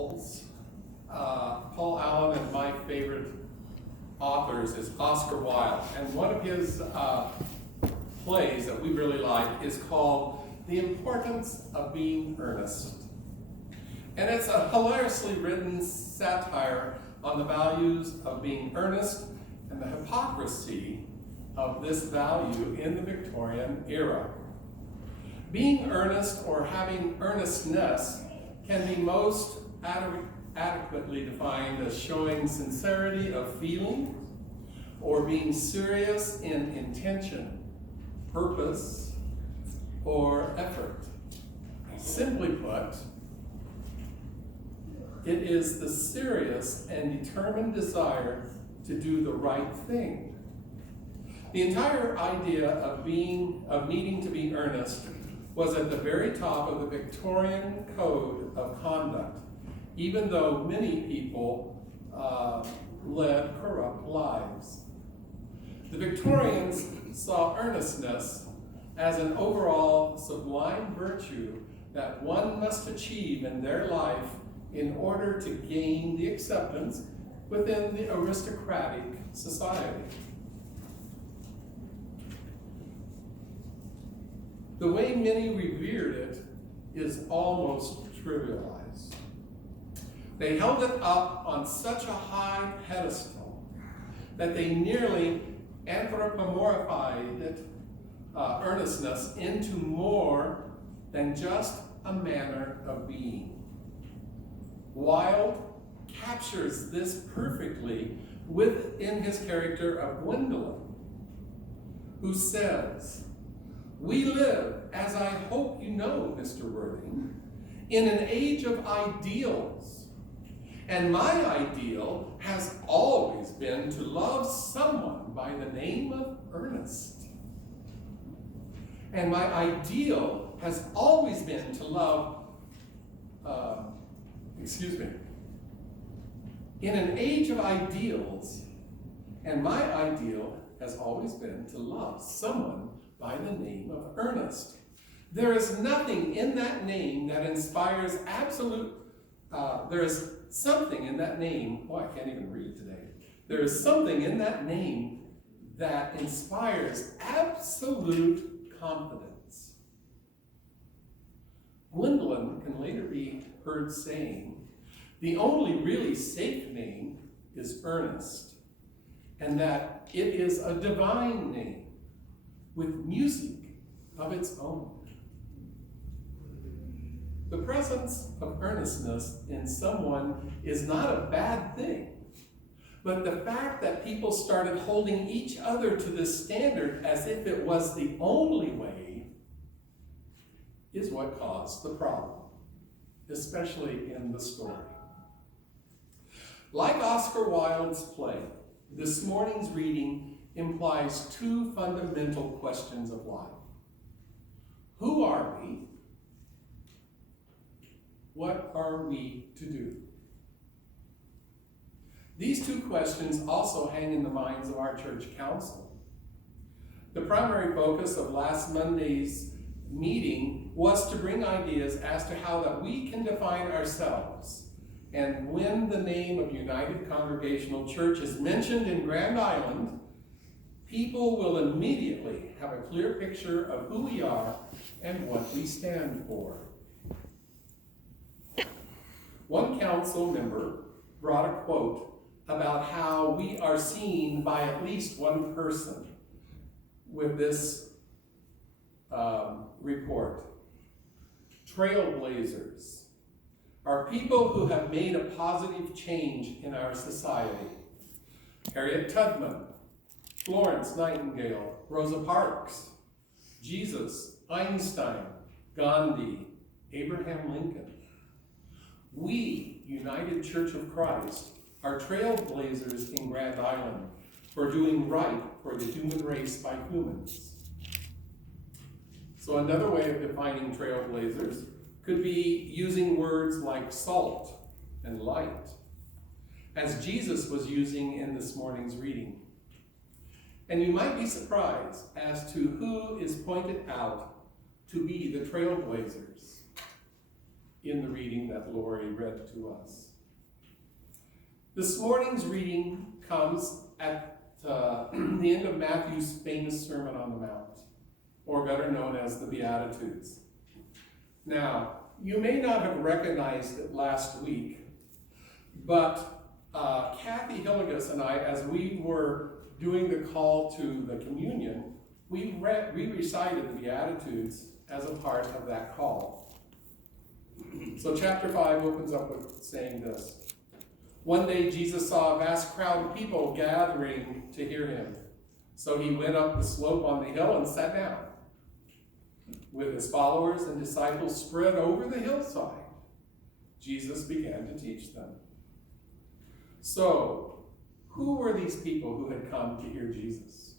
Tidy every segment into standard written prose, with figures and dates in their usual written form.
Paul Allen, and my favorite authors is Oscar Wilde, and one of his plays that we really like is called The Importance of Being Earnest. And it's a hilariously written satire on the values of being earnest and the hypocrisy of this value in the Victorian era. Being earnest or having earnestness can be most adequately defined as showing sincerity of feeling or being serious in intention, purpose, or effort. Simply put, it is the serious and determined desire to do the right thing. The entire idea of needing to be earnest was at the very top of the Victorian code of conduct, even though many people led corrupt lives. The Victorians saw earnestness as an overall sublime virtue that one must achieve in their life in order to gain the acceptance within the aristocratic society. The way many revered it is almost trivialized. They held it up on such a high pedestal that they nearly anthropomorphized earnestness into more than just a manner of being. Wilde captures this perfectly within his character of Gwendolyn, who says, "We live, as I hope you know, Mr. Worthing, in an age of ideals, and my ideal has always been to love someone by the name of Ernest. And my ideal has always been to love, in an age of ideals, and my ideal has always been to love someone by the name of Ernest. There is nothing in that name that inspires there is something in that name, I can't even read today. There is something in that name that inspires absolute confidence." Gwendolyn can later be heard saying, "The only really safe name is Ernest, and that it is a divine name with music of its own." The presence of earnestness in someone is not a bad thing, but the fact that people started holding each other to this standard as if it was the only way is what caused the problem, especially in the story. Like Oscar Wilde's play, this morning's reading implies two fundamental questions of life. Who are we? What are we to do? These two questions also hang in the minds of our church council. The primary focus of last Monday's meeting was to bring ideas as to how that we can define ourselves. And when the name of United Congregational Church is mentioned in Grand Island, people will immediately have a clear picture of who we are and what we stand for. One council member brought a quote about how we are seen by at least one person with this report. Trailblazers are people who have made a positive change in our society. Harriet Tubman, Florence Nightingale, Rosa Parks, Jesus, Einstein, Gandhi, Abraham Lincoln. We, United Church of Christ, are trailblazers in Grand Island for doing right for the human race by humans. So another way of defining trailblazers could be using words like salt and light, as Jesus was using in this morning's reading. And you might be surprised as to who is pointed out to be the trailblazers. in the reading that Lori read to us. This morning's reading comes at the end of Matthew's famous Sermon on the Mount, or better known as the Beatitudes. Now, you may not have recognized it last week, but Kathy Hillegas and I, as we were doing the call to the communion, we recited the Beatitudes as a part of that call. So chapter 5 opens up with saying this. One day Jesus saw a vast crowd of people gathering to hear him. So he went up the slope on the hill and sat down. With his followers and disciples spread over the hillside, Jesus began to teach them. So, who were these people who had come to hear Jesus?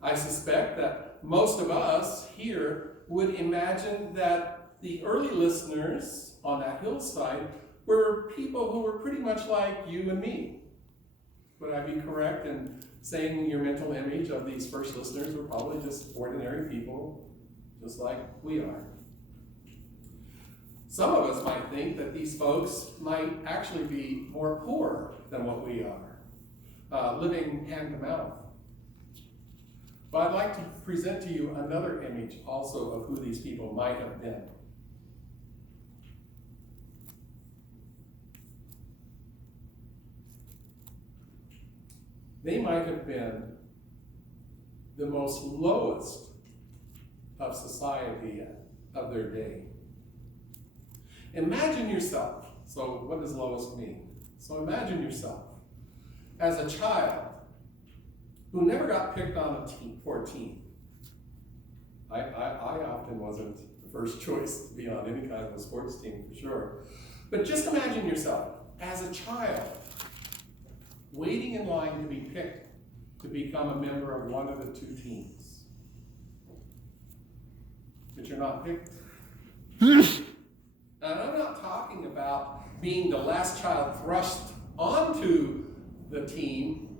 I suspect that most of us here would imagine that the early listeners on that hillside were people who were pretty much like you and me. Would I be correct in saying your mental image of these first listeners were probably just ordinary people, just like we are? Some of us might think that these folks might actually be more poor than what we are, living hand to mouth. But I'd like to present to you another image also of who these people might have been. They might have been the most lowest of society of their day. Imagine yourself. So what does lowest mean? So imagine yourself as a child who never got picked on for a team. I often wasn't the first choice to be on any kind of a sports team for sure. But just imagine yourself as a child waiting in line to be picked to become a member of one of the two teams. But you're not picked. And I'm not talking about being the last child thrust onto the team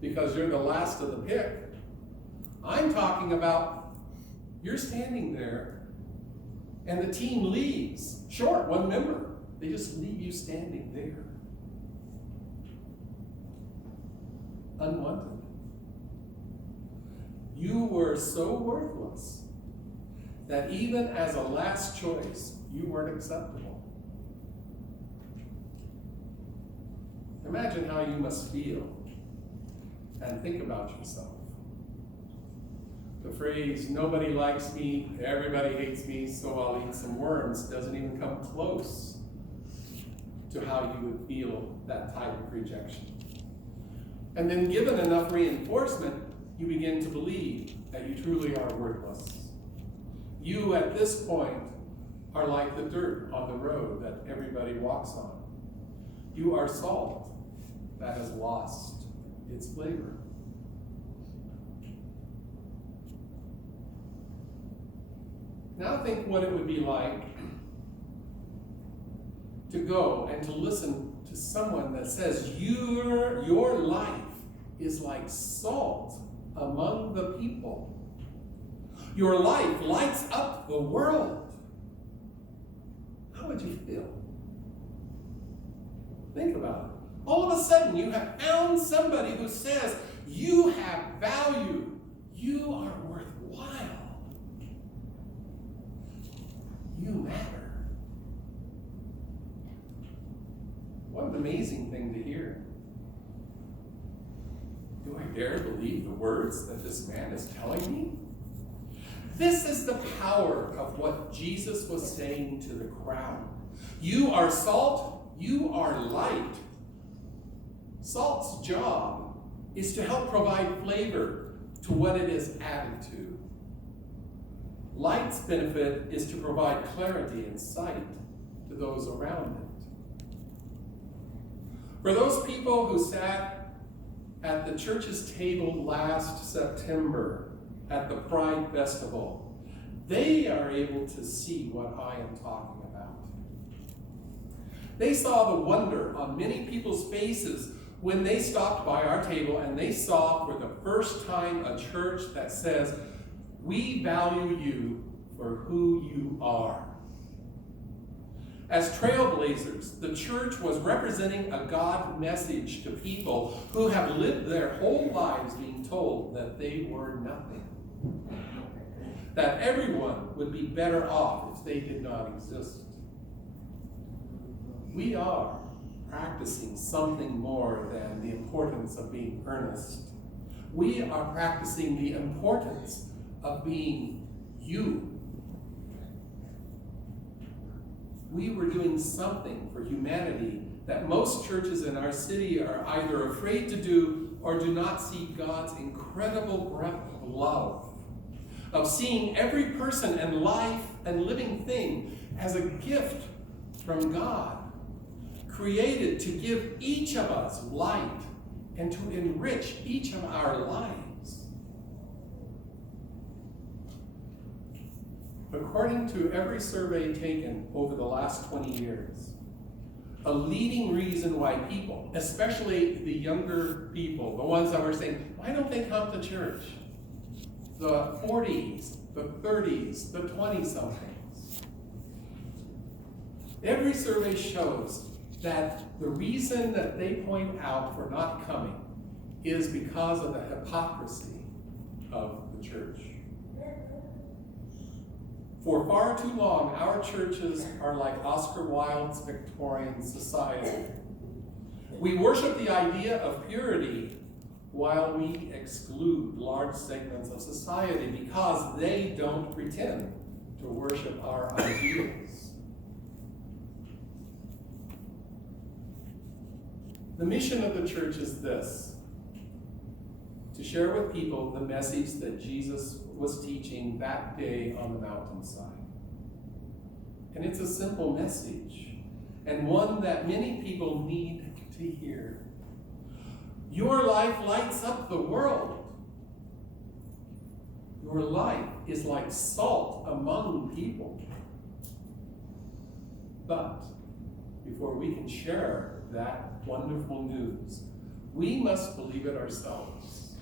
because you're the last of the pick. I'm talking about you're standing there and the team leaves. Short, one member. They just leave you standing there. Unwanted. You were so worthless that even as a last choice, you weren't acceptable. Imagine how you must feel and think about yourself. The phrase, nobody likes me, everybody hates me, so I'll eat some worms, doesn't even come close to how you would feel that type of rejection. And then given enough reinforcement, you begin to believe that you truly are worthless. You, at this point, are like the dirt on the road that everybody walks on. You are salt that has lost its flavor. Now think what it would be like to go and to listen to someone that says your life is like salt among the people. Your life lights up the world. How would you feel? Think about it. All of a sudden, you have found somebody who says, you have value. You are worthwhile. You matter. What an amazing thing to hear. Do I dare believe the words that this man is telling me? This is the power of what Jesus was saying to the crowd. You are salt, you are light. Salt's job is to help provide flavor to what it is added to. Light's benefit is to provide clarity and sight to those around it. For those people who sat at the church's table last September at the Pride Festival, they are able to see what I am talking about. They saw the wonder on many people's faces when they stopped by our table and they saw for the first time a church that says, we value you for who you are. As trailblazers, the church was representing a God message to people who have lived their whole lives being told that they were nothing. That everyone would be better off if they did not exist. We are practicing something more than the importance of being earnest. We are practicing the importance of being you. We were doing something for humanity that most churches in our city are either afraid to do or do not see God's incredible breath of love, of seeing every person and life and living thing as a gift from God, created to give each of us light and to enrich each of our lives. According to every survey taken over the last 20 years, a leading reason why people, especially the younger people, the ones that were saying, why don't they come to church? The 40s, the 30s, the 20-somethings. Every survey shows that the reason that they point out for not coming is because of the hypocrisy of the church. For far too long, our churches are like Oscar Wilde's Victorian society. We worship the idea of purity while we exclude large segments of society because they don't pretend to worship our ideals. The mission of the church is this: to share with people the message that Jesus was teaching that day on the mountainside. And it's a simple message, and one that many people need to hear. Your life lights up the world. Your life is like salt among people. But before we can share that wonderful news, we must believe it ourselves.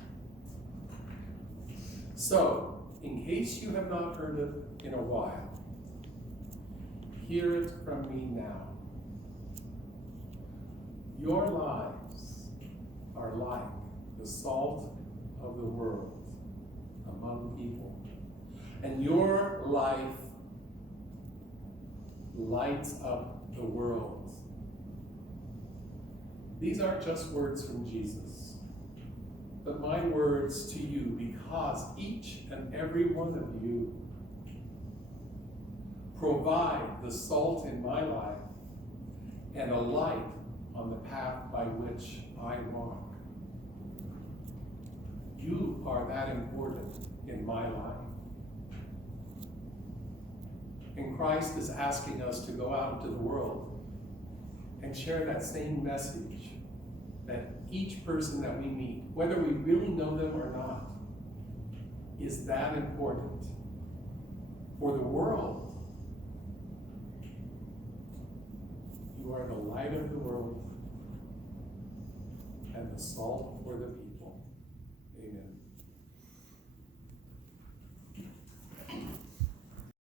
So, in case you have not heard it in a while, hear it from me now. Your lives are like the salt of the world among people. And your life lights up the world. These aren't just words from Jesus, but my words to you, because each and every one of you provide the salt in my life and a light on the path by which I walk. You are that important in my life. And Christ is asking us to go out into the world and share that same message, that each person that we meet, whether we really know them or not, is that important for the world. You are the light of the world and the salt for the people. Amen.